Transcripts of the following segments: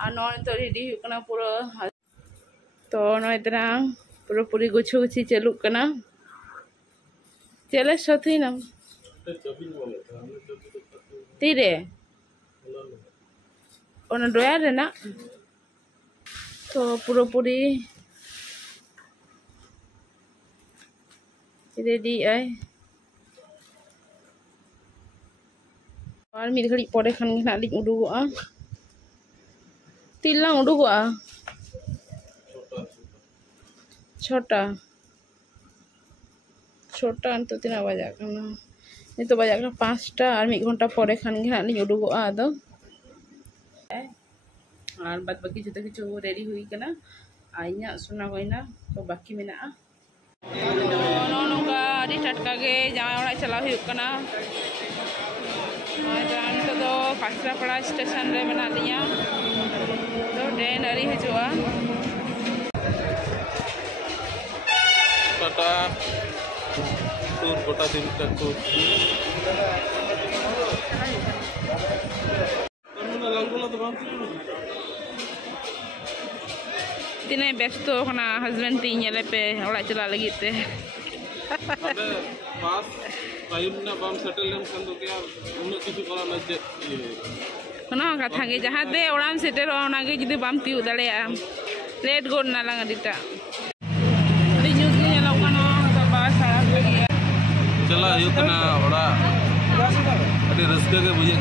और नॉय तो रेडी होना पूरा तो नॉय तरह पूरा पूरी गुछू गुछी चलू करना चले सथी ना तीरे ओना ड्रायर रे ना तो पूरा पूरी रेडी है और मिड घड़ी पड़े खान ना लिंग उडुगोआ तिला उडुगोआ छोटा छोटा तो तीना बजा करना नहीं तो बजा कर 5टा और 1 घंटा पड़े खान ना लिंग उडुगोआ आदो और बाद बाकी जो किछु रेडी हुई करना आइना सुना होइना तो बाकी मेना नोंगा आदि टटका गे जामा ओड़ा चला हुई करना तो काचरापाड़ा स्टेशन रे मेना लिया तो ट्रेन अरी हजूआ टाटा टूर गोटा दिन का टूर तीने व्यस्त होना हस्बैंड ती नेले पे ओड़ा चला लगी ते पास टाइम ना बाम सेटल लेन सन तो क्या उन्हें किसी करा ना जे ना कथा गे जहां दे ओड़ाम सेटर ओना गे जदी बाम तिउ दले लेट गोड ना लंग दिटा अभी न्यूज़ के नेला कानो तो बास सारा गया चला यो कना ओड़ा अभी रस्ते के बुझे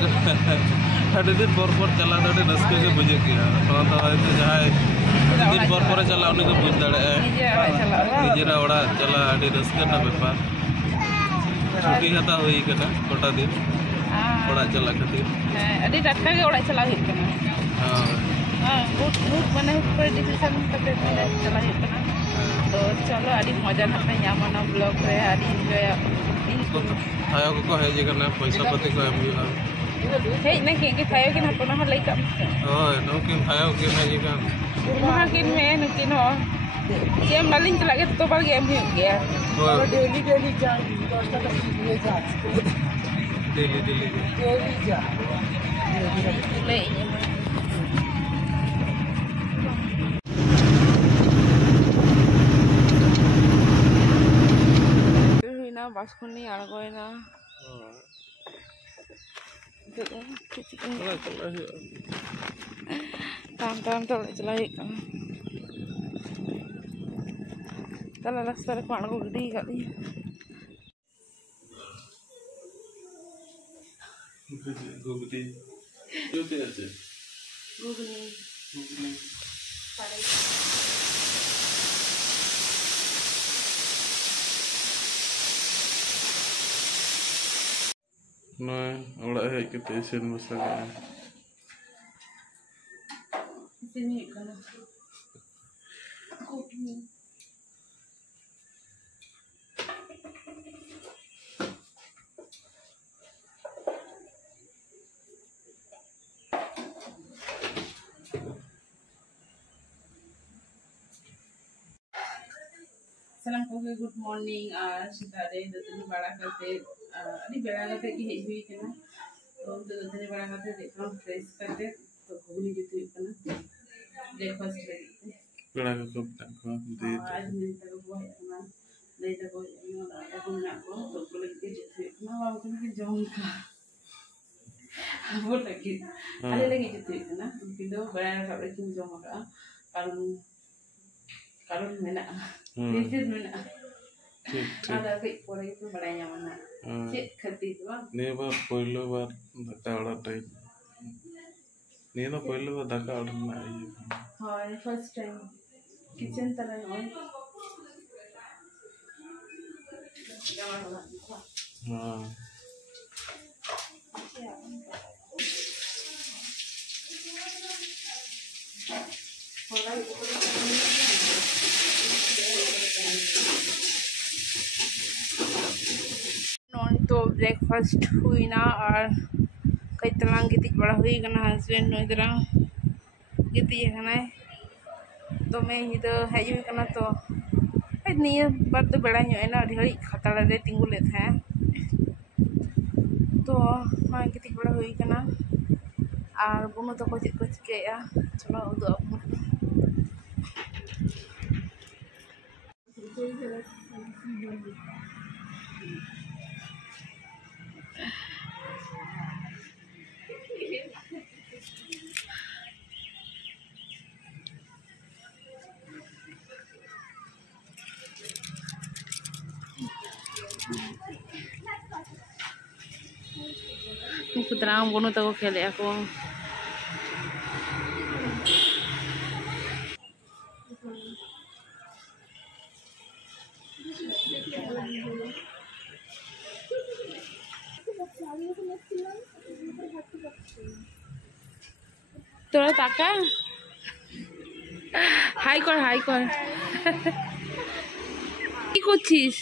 अभी दिन पर चला तो रस्ते के बुझे किया तो जहां दिन पर चला उन्हें बुझ दड़े निजेरा ओड़ा चला अभी रस्ते ना बेपार छुट्टी हता हुई कना गोटा दिन ओड़ा चला खातिर अभी टटका के ओड़ा चला हुई कना हां गुड गुड माने पर डिसीजन करते चला हुई कना तो चलो अभी मजा ना नामना ब्लॉग रे अभी एंजॉय थायो को हेजे कना पैसा पति को एम हुआ हे ना के थायो के ना ना लई कम ओय नो के थायो के हेजे का वहां के में नुकिन हो के मालिन चला के तो बाल गेम हुई गया डेली डेली जा 10 टका ले जा डेली डेली जा ले ना बस को नहीं आड़गोयना ताम ताम तो चला तला रास्ता रे आड़गो गिडी गली गुगती जोते আছে गुगनी गुगनी नय ओड़ा है के तेसन मसा इतनी कना गुगनी सलाम को गुड मॉर्निंग और सितारे दतनी बड़ा करते अभी बेड़ा करते की हेज हुई है ना तो दतनी बड़ा करते देखो फ्रेश करते तो घूमने जते करना ब्रेकफास्ट करते बेड़ा को कब तक दे आज मैं तक वो है ना नहीं तो को ना को तो बोले के जते ना बाबू को के जाऊं का वो लगे अरे लगे जते ना किंतु बेड़ा का क्यों जाऊं का कारण मेना दिस मेना ठीक ada kek pore itu baranya mana cek khati itu ने बार पहलो बार धक्का ओड़ा टाइम ने ना पहलो बार धक्का ओड़ा ना आई हां फर्स्ट टाइम किचन तरह हो हां तो ब्रेकफास्ट हुई ना और कई तलांग गिती बड़ा हुई कना हस्बैंड नो इधर गिती है तो मैं इधर है हुई कना तो निया बार तो बड़ा ना ढेरी खतरा रे तिंगु ले थे तो हाँ गिती बड़ा हुई कना और बुनु तको चेक को चिकाया चलो उदू आपको terang bunuh tahu kali aku তোরা টাকা হাই কর কি করছিস